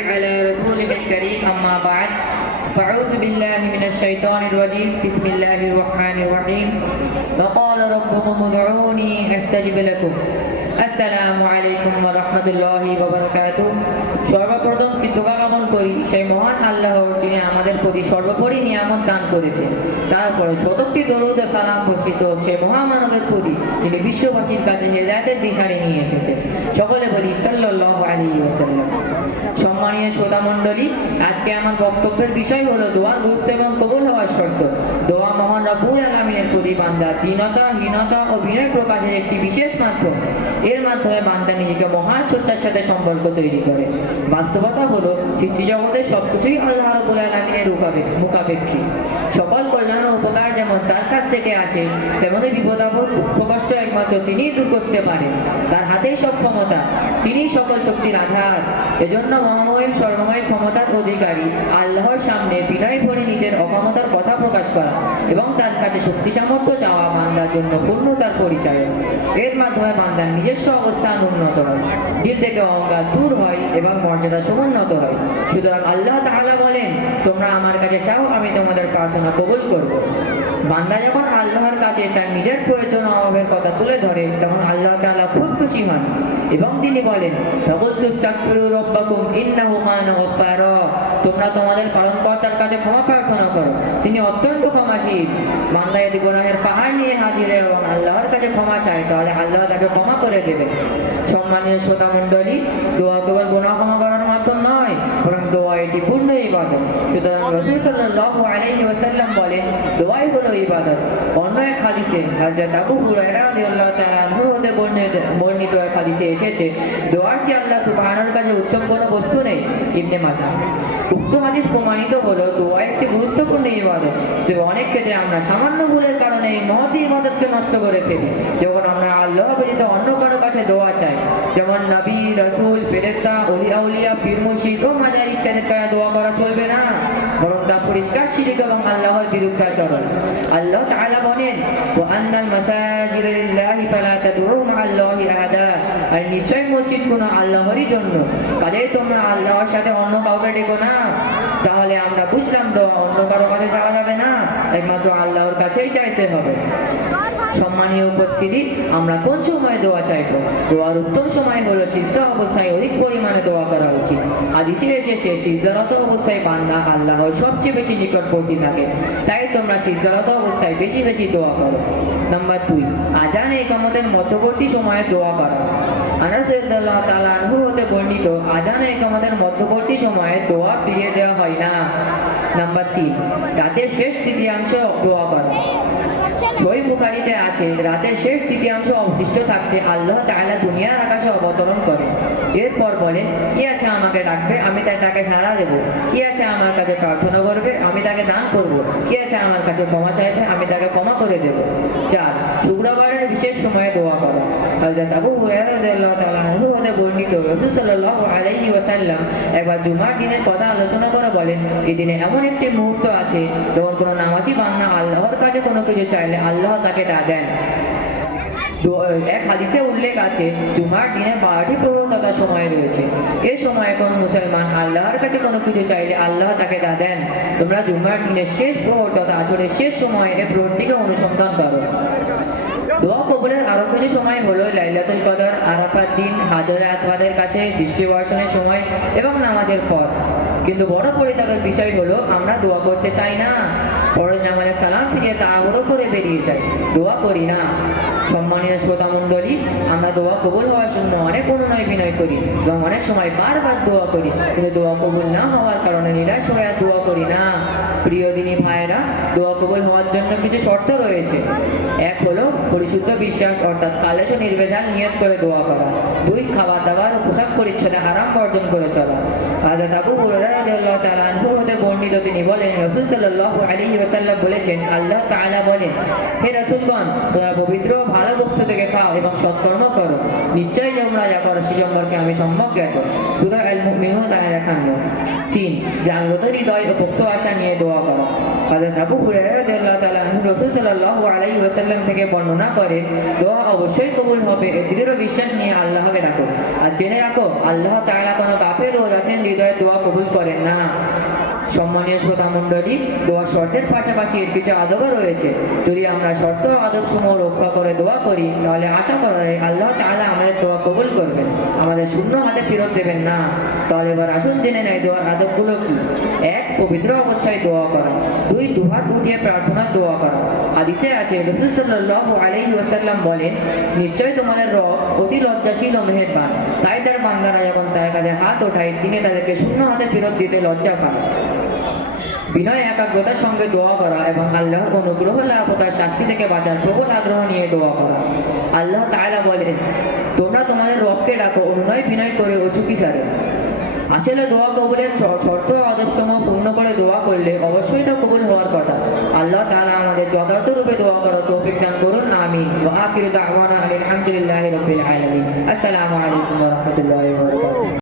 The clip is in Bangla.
على رسوله الكريم أما بعد فأعوذ بالله من الشيطان الرجيم بسم الله الرحمن الرحيم وقال ربكم ادعوني أستجب لكم আসসালামু আলাইকুম ওয়া রাহমাতুল্লাহি ওয়া বারাকাতুহু। সর্বপ্রথম কৃতজ্ঞতা জ্ঞাপন করি সেই মহান আল্লাহর, যিনি আমাদের প্রতি সর্বোপরি নিয়ামত দান করেছেন। তারপরে শতকটি দরুদ ও সালাম বর্ষিত সেই মহামানবের প্রতি, যিনি বিশ্ববাসীর কাছে হেদায়েতের দিশারি নিয়ে এসেছেন। সকলে বলি সাল্লাল্লাহু আলাইহি ওয়াসাল্লাম। সম্মানীয় শ্রোতা মণ্ডলী, আজকে আমার বক্তব্যের বিষয় হলো দোয়ার গুরুত্ব এবং কবুল হওয়ার শর্ত। দোয়া মহান রব্বুল আলামিনের প্রতি বান্দার দীনতা, হীনতা ও বিনয় প্রকাশের একটি বিশেষ মাধ্যম। এর মাধ্যমে বান্দা নিজেকে মহান স্রষ্টার সাথে সম্পর্ক তৈরি করে। বাস্তবতা হলো সৃষ্টি জগতের সবকিছুই আল্লাহ রাব্বুল আলামিনের মুখাপেক্ষী। সকল কল্যাণ ও উপকার যেমন তার কাছ থেকে আসে, তেমনি বিপদ আপদ, দুঃখ কষ্ট একমাত্র তিনিই দূর করতে পারেন। তার হাতেই সব ক্ষমতা, তিনিই সকল শক্তির আধার। এজন্য মহামহিম সর্বময় ক্ষমতার অধিকারী আল্লাহর সামনে বিনয় ভরে নিজের অক্ষমতার কথা প্রকাশ করা এবং তার কাছে শক্তি সামর্থ্য চাওয়া বান্দার জন্য পূর্ণতার পরিচয়। এর মাধ্যমে বান্দার নিজস্ব অবস্থান উন্নত হয়, দিল থেকে অহংকার দূর হয় এবং মর্যাদা সমুন্নত হয়। সুতরাং আল্লাহ তাআলা বলেন, তোমরা আমার কাছে চাও, আমি তোমাদের প্রার্থনা কবুল করব। বান্দা যখন আল্লাহর কাছে তার নিজের প্রয়োজন অভাবের কথা তুলে ধরে, তখন আল্লাহ তাআলা খুব খুশি হন এবং তিনি বলেন, ফাকুলতু আস্তাগফিরু রাব্বাকুম ইন্নাহু কানা গাফফারা। তোমরা তোমাদের পালনকর্তার কাছে ক্ষমা প্রার্থনা করো, তিনি অত্যন্ত ক্ষমাশীল। বান্দা যদি গুনাহের পাহাড় নিয়ে হাজির হয় এবং আল্লাহর কাছে ক্ষমা চায়, তাহলে আল্লাহ তাকে ক্ষমা করে দেবেন। সম্মানীয় শ্রোতা মণ্ডলী, দোয়া কেবল গুনাহ ক্ষমা করার মাধ্যম নয়, বরং দোয়া এটি পূর্ণ ইবাদত। সুতরাং রাসূল সাল্লাল্লাহু আলাইহি ওয়াসাল্লাম বলেন, দোয়াই হলো ইবাদত। অন্য এক হাদিসে হযরত আবু হুরায়রা রাদিয়াল্লাহু তাআলা আনহু হতে বর্ণিত এক হাদিসে এসেছে, দোয়ার চেয়ে আল্লাহ সুবহানাহুর কাছে উত্তম কোনো বস্তু নেই। ইবনে মাজাহ। উক্ত হাদিস প্রমাণিত হলো দোয়া একটি গুরুত্বপূর্ণ ইবাদত। যে অনেক ক্ষেত্রে আমরা সামান্য ভুলের কারণে এই মহৎ ইবাদতকে নষ্ট করে ফেলি। যখন আমরা আল্লাহ ব্যতীত অন্য কারো কাছে দোয়া চাই, যেমন নবী, রাসূল, ফেরেশতা, ওলিয়া উলিয়া, পীর মুর্শিদ ও মাজার ইত্যাদির কাছে দোয়া করা চলবে না, বরং তা পরিষ্কার শিরক এবং আল্লাহর বিরুদ্ধাচরণ। আল্লাহ তাআলা বলেন, ওয়া আন্নাল মাসাজিদা লিল্লাহি ফালা তাদউ মা'আল্লাহি আহাদা। আর নিশ্চয় মসজিদ কোনো আল্লাহরই জন্য, কাজেই তোমরা আল্লাহর সাথে অন্য কাউকে ডেকো না। তাহলে আমরা বুঝলাম দোয়া অন্য কারো কাছে চাওয়া যাবে না, একমাত্র আল্লাহর কাছেই চাইতে হবে। সম্মানীয় উপস্থিতি, আমরা কোন সময় দোয়া চাইব? দোয়ার উত্তম সময় হলো সিজদা অবস্থায় অধিক পরিমাণে দোয়া করা উচিত। হাদিসে এসেছে, সিজদারত অবস্থায় বান্দা আল্লাহর সবচেয়ে বেশি নিকটবর্তী থাকে। তাই তোমরা সিজদারত অবস্থায় বেশি বেশি দোয়া করো। নাম্বার 2, আযান ইকামতের মধ্যবর্তী সময়ে দোয়া করা। আনাস রাদিয়াল্লাহু তাআলা আনহু হতে বর্ণিত, আযান ইকামতের মধ্যবর্তী সময়ে দোয়া ফিরিয়ে দেওয়া হয় না। নাম্বার 3, রাতের শেষ তৃতীয়াংশ দোয়া করা। সহিহ বুখারীতে আছে, রাতের শেষ তৃতীয়াংশ অবশিষ্ট থাকতে আল্লাহ তাআলা দুনিয়ার আকাশে অবতরণ করে। এরপর বলেন, কি আছে আমাকে ডাকবে, আমি তার ডাকে সাড়া দেব। কি আছে আমার কাছে প্রার্থনা করবে, আমি তাকে দান করব। কি আছে আমার কাছে ক্ষমা চাইবে, আমি তাকে ক্ষমা করে দেব। 4, শুক্রবারের বিশেষ সময়ে দোয়া করা। হযরত আবু হুরায়রা রাদিয়াল্লাহু তাআলা আনহু হতে বর্ণিত, রাসূল সাল্লাল্লাহু আলাইহি ওয়াসাল্লাম একবার জুমার দিনের কথা আলোচনা করে বলেন, এই দিনে এমন একটি মুহূর্ত আছে যখন কোনো নামাজি বান্দা আল্লাহর কাছে কোনো কিছু চাইলে আল্লাহ তাকে তা দেন। এক হাদিসে উল্লেখ আছে, জুমার দিনে 12টি প্রহর তথা সময় রয়েছে। এই সময়ে কোন মুসলমান আল্লাহর কাছে কোনো কিছু চাইলে আল্লাহ তাকে তা দেন। তোমরা জুমার দিনের শেষ প্রহর তথা আসরের শেষ সময়ে এই প্রহরটিকে অনুসন্ধান করো। দোয়া কবুলের আরো কিছু সময় হলো লাইলাতুল কদর, আরাফাত দিন, হাজরে আসওয়াদের কাছে বৃষ্টি বর্ষণের সময় এবং নামাজের পর। কিন্তু বড় পরিতাপের বিষয় হলো আমরা দোয়া করতে চাই না, পরে নামাজে সালাম ফিরিয়ে তাড়াহুড়ো করে বেরিয়ে যাই, দোয়া করি না। সম্মানীয় শ্রোতা মণ্ডলী, আমরা দোয়া কবুল হওয়ার জন্য অনেক অনুনয় বিনয় করি এবং অনেক সময় বারবার দোয়া করি, কিন্তু দোয়া কবুল না হওয়ার কারণে নিরাশ হয়ে আর দোয়া করি না। প্রিয় দিনী ভাইয়েরা, দোয়া কবুল হওয়ার জন্য কিছু শর্ত রয়েছে। এক হলো পরিশুদ্ধ বিশ্বাস, অর্থাৎ খালেস ও নির্ভেজাল নিয়ত করে দোয়া করা। 2, খাবার দাবার ও পোশাক পরিচ্ছদে হারাম বর্জন করে চলা। হযরত আবু হুরায়রা রাদিয়াল্লাহু তাআলা আনহু হতে বর্ণিত, তিনি বলেন, রাসূল সাল্লাল্লাহু আলাইহি ওয়াসাল্লাম বলেছেন, আল্লাহ তাআলা বলেন, হে রাসূলগণ, তোমরা পবিত্র ও ভালো বস্তু থেকে খাও এবং সৎকর্ম করো, নিশ্চয়ই তোমরা যা করো সে সম্পর্কে আমি সম্যক জ্ঞাত। সূরা আল মুমিনুন আয়াত 51। 3 জাগ্রত হৃদয় ও পোক্ত আশা নিয়ে দোয়া করা। হযরত আবু হুরায়রা রাদিয়াল্লাহু তাআলা আনহু রাসূল সাল্লাল্লাহু আলাইহি ওয়াসাল্লাম থেকে বর্ণনা করে, দোয়া অবশ্যই কবুল হবে এ দৃঢ় বিশ্বাস নিয়ে আল্লাহকে ডাকো। আর জেনে রাখো, আল্লাহ তাআলা কোনো কাফের ও উদাসীন হৃদয়ে দোয়া কবুল করেন না। সম্মানীয় শ্রোতা মণ্ডলী, দোয়া শর্তের পাশাপাশি এর কিছু আদবও রয়েছে। যদি আমরা শর্ত ও আদব সমূহ রক্ষা করে দোয়া করি, তাহলে আশা করা যায় আল্লাহ তাআলা আমাদের দোয়া কবুল করবেন, আমাদের শূন্য হাতে ফেরত দেবেন না। তাহলে এবার আসুন জেনে নেয় দোয়ার আদবগুলো কি। 1 পবিত্র অবস্থায় দোয়া করা। 2 দুহাত উঠিয়ে প্রার্থনা দোয়া করা। হাদিসে আছে, রাসূল সাল্লাল্লাহু আলাইহি ওয়াসাল্লাম বলেন, নিশ্চয় তোমাদের রব অতি লজ্জাশীল ও মেহেরবান, তাই তার বান্দারা যখন তার কাছে হাত ওঠায় তিনি তাদেরকে শূন্য হাতে ফেরত দিতে লজ্জা পান। বিনয় একাগ্রতার সঙ্গে দোয়া করা এবং আল্লাহর অনুগ্রহ লাভ ও তার শাস্তি থেকে বাঁচার প্রবল আগ্রহ নিয়ে দোয়া করা। আল্লাহ তাআলা বলেন, তোমরা তোমাদের রবকে ডাকো অনুনয় বিনয় করে ও চুপি সারে। আসলে দোয়া কবুলের শর্ত ও আদবসমূহ পূর্ণ করে দোয়া করলে অবশ্যই তা কবুল হওয়ার কথা। আল্লাহ তাআলা আমাদের যথার্থ রূপে দোয়া করার তৌফিক দান করুন। আমিন। ওয়া আখিরু দাওয়ানা আলহামদুলিল্লাহি রাব্বিল আলামিন। আসসালামু আলাইকুম ওয়া রাহমাতুল্লাহি ওয়া বারাকাতুহু।